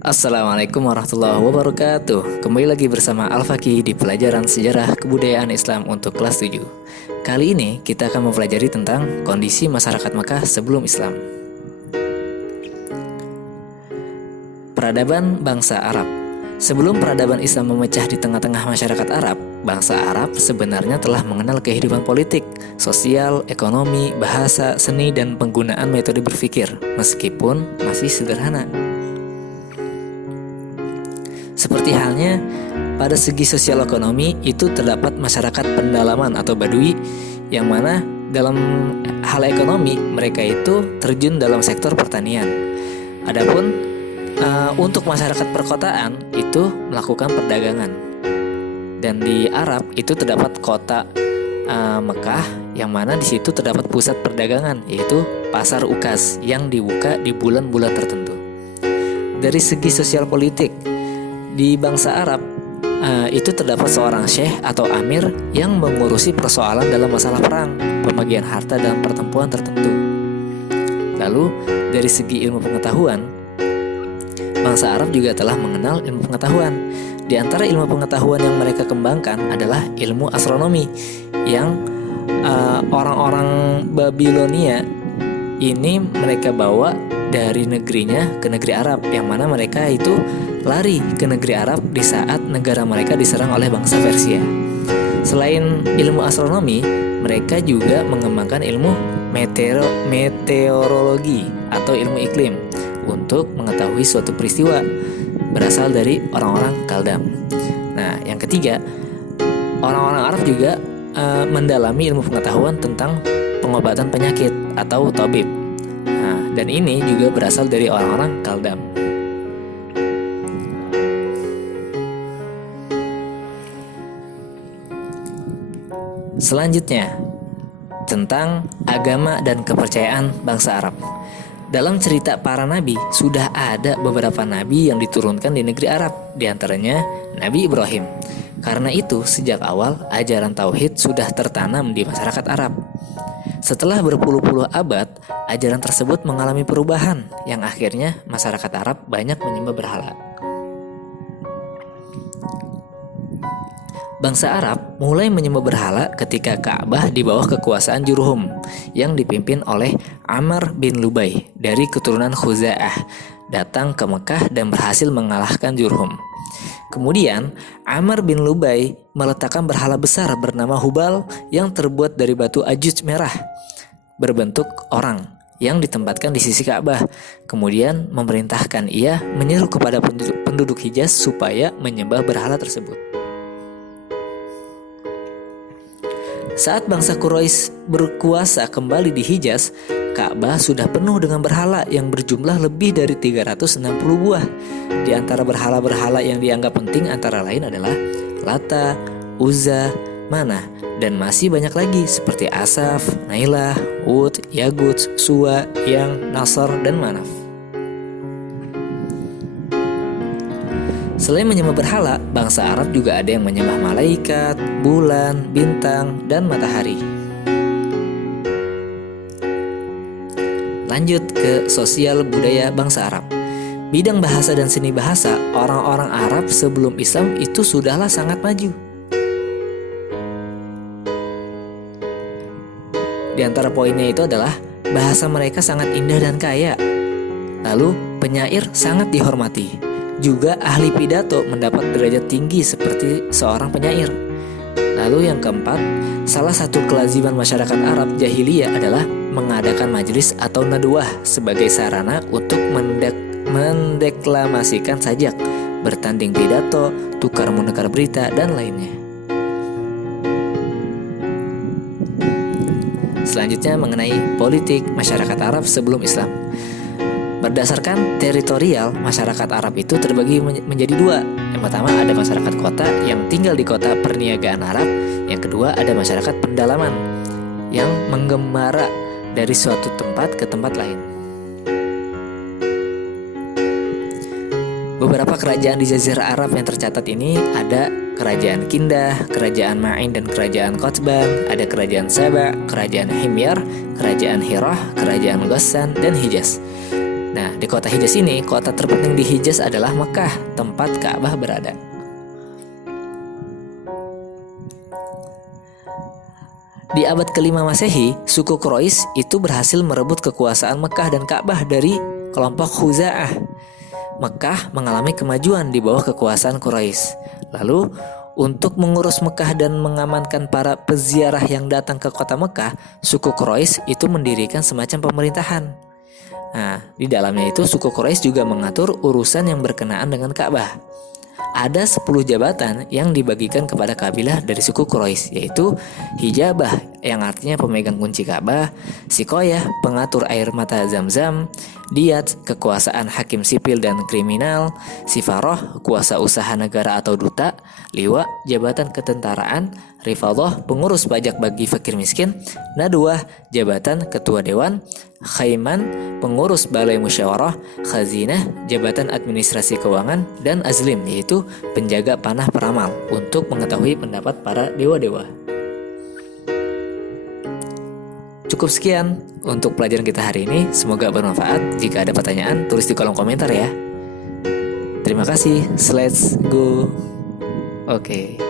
Assalamualaikum warahmatullahi wabarakatuh. Kembali lagi bersama Al-Faqih di pelajaran Sejarah Kebudayaan Islam untuk kelas 7. Kali ini kita akan mempelajari tentang kondisi masyarakat Mekah sebelum Islam. Peradaban bangsa Arab. Sebelum peradaban Islam memecah di tengah-tengah masyarakat Arab, bangsa Arab sebenarnya telah mengenal kehidupan politik, sosial, ekonomi, bahasa, seni, dan penggunaan metode berpikir, meskipun masih sederhana. Seperti halnya pada segi sosial ekonomi itu terdapat masyarakat pendalaman atau badui, yang mana dalam hal ekonomi mereka itu terjun dalam sektor pertanian. Adapun untuk masyarakat perkotaan itu melakukan perdagangan. Dan di Arab itu terdapat kota Mekah, yang mana di situ terdapat pusat perdagangan, yaitu pasar Ukaz yang dibuka di bulan-bulan tertentu. Dari segi sosial politik, di bangsa Arab itu terdapat seorang syekh atau amir yang mengurusi persoalan dalam masalah perang, pembagian harta dalam pertempuran tertentu. Lalu dari segi ilmu pengetahuan, bangsa Arab juga telah mengenal ilmu pengetahuan. Di antara ilmu pengetahuan yang mereka kembangkan adalah ilmu astronomi, yang orang-orang Babilonia ini mereka bawa dari negerinya ke negeri Arab, yang mana mereka itu lari ke negeri Arab di saat negara mereka diserang oleh bangsa Persia. Selain ilmu astronomi, mereka juga mengembangkan ilmu meteorologi atau ilmu iklim untuk mengetahui suatu peristiwa berasal dari orang-orang Kaldam. Nah, yang ketiga, orang-orang Arab juga mendalami ilmu pengetahuan tentang pengobatan penyakit atau tabib. Nah, dan ini juga berasal dari orang-orang Kaldam. Selanjutnya, tentang agama dan kepercayaan bangsa Arab. Dalam cerita para nabi, sudah ada beberapa nabi yang diturunkan di negeri Arab, di antaranya Nabi Ibrahim. Karena itu, sejak awal ajaran tauhid sudah tertanam di masyarakat Arab. Setelah berpuluh-puluh abad, ajaran tersebut mengalami perubahan, yang akhirnya masyarakat Arab banyak menyembah berhala. Bangsa Arab mulai menyembah berhala ketika Ka'bah di bawah kekuasaan Jurhum yang dipimpin oleh Amr bin Lubai dari keturunan Khuza'ah datang ke Mekah dan berhasil mengalahkan Jurhum. Kemudian Amr bin Lubai meletakkan berhala besar bernama Hubal yang terbuat dari batu ajuj merah berbentuk orang yang ditempatkan di sisi Ka'bah. Kemudian memerintahkan ia menyeru kepada penduduk Hijaz supaya menyembah berhala tersebut. Saat bangsa Quraisy berkuasa kembali di Hijaz, Ka'bah sudah penuh dengan berhala yang berjumlah lebih dari 360 buah. Di antara berhala-berhala yang dianggap penting antara lain adalah Lata, Uzza, Manah, dan masih banyak lagi seperti Asaf, Nailah, Wud, Yagut, Suwa, Yang, Nasr, dan Manaf. Selain menyembah berhala, bangsa Arab juga ada yang menyembah malaikat, bulan, bintang, dan matahari. Lanjut ke sosial budaya bangsa Arab. Bidang bahasa dan seni bahasa, orang-orang Arab sebelum Islam itu sudahlah sangat maju. Di antara poinnya itu adalah bahasa mereka sangat indah dan kaya. Lalu penyair sangat dihormati. Juga ahli pidato mendapat derajat tinggi seperti seorang penyair. Lalu yang keempat, salah satu kelaziman masyarakat Arab jahiliyah adalah mengadakan majelis atau nadwah sebagai sarana untuk mendeklamasikan sajak, bertanding pidato, tukar-menukar berita, dan lainnya. Selanjutnya mengenai politik masyarakat Arab sebelum Islam. Berdasarkan teritorial, masyarakat Arab itu terbagi menjadi dua. Yang pertama ada masyarakat kota yang tinggal di kota perniagaan Arab. Yang kedua ada masyarakat pendalaman yang menggembara dari suatu tempat ke tempat lain. Beberapa kerajaan di Jazirah Arab yang tercatat ini ada Kerajaan Kindah, Kerajaan Ma'in, dan Kerajaan Qotban. Ada Kerajaan Saba, Kerajaan Himyar, Kerajaan Hirah, Kerajaan Ghassan, dan Hijaz. Nah, di kota Hijaz ini, kota terpenting di Hijaz adalah Mekah, tempat Ka'bah berada. Di abad ke-5 Masehi, suku Quraisy itu berhasil merebut kekuasaan Mekah dan Ka'bah dari kelompok Khuza'ah. Mekah mengalami kemajuan di bawah kekuasaan Quraisy. Lalu, untuk mengurus Mekah dan mengamankan para peziarah yang datang ke kota Mekah, suku Quraisy itu mendirikan semacam pemerintahan. Nah, di dalamnya itu suku Quraisy juga mengatur urusan yang berkenaan dengan Ka'bah. Ada 10 jabatan yang dibagikan kepada kabilah dari suku Quraisy, yaitu Hijabah yang artinya pemegang kunci Ka'bah, Sikoyah pengatur air mata Zam-Zam, Diyat kekuasaan hakim sipil dan kriminal, Sifaroh kuasa usaha negara atau duta, Liwa jabatan ketentaraan, Rifadhah pengurus pajak bagi fakir miskin, Nadwah jabatan ketua dewan, Khaiman pengurus balai musyawarah, Khazinah jabatan administrasi keuangan, dan Azlim yaitu penjaga panah peramal untuk mengetahui pendapat para dewa-dewa. Cukup sekian untuk pelajaran kita hari ini, semoga bermanfaat. Jika ada pertanyaan, tulis di kolom komentar ya. Terima kasih, let's go. Oke.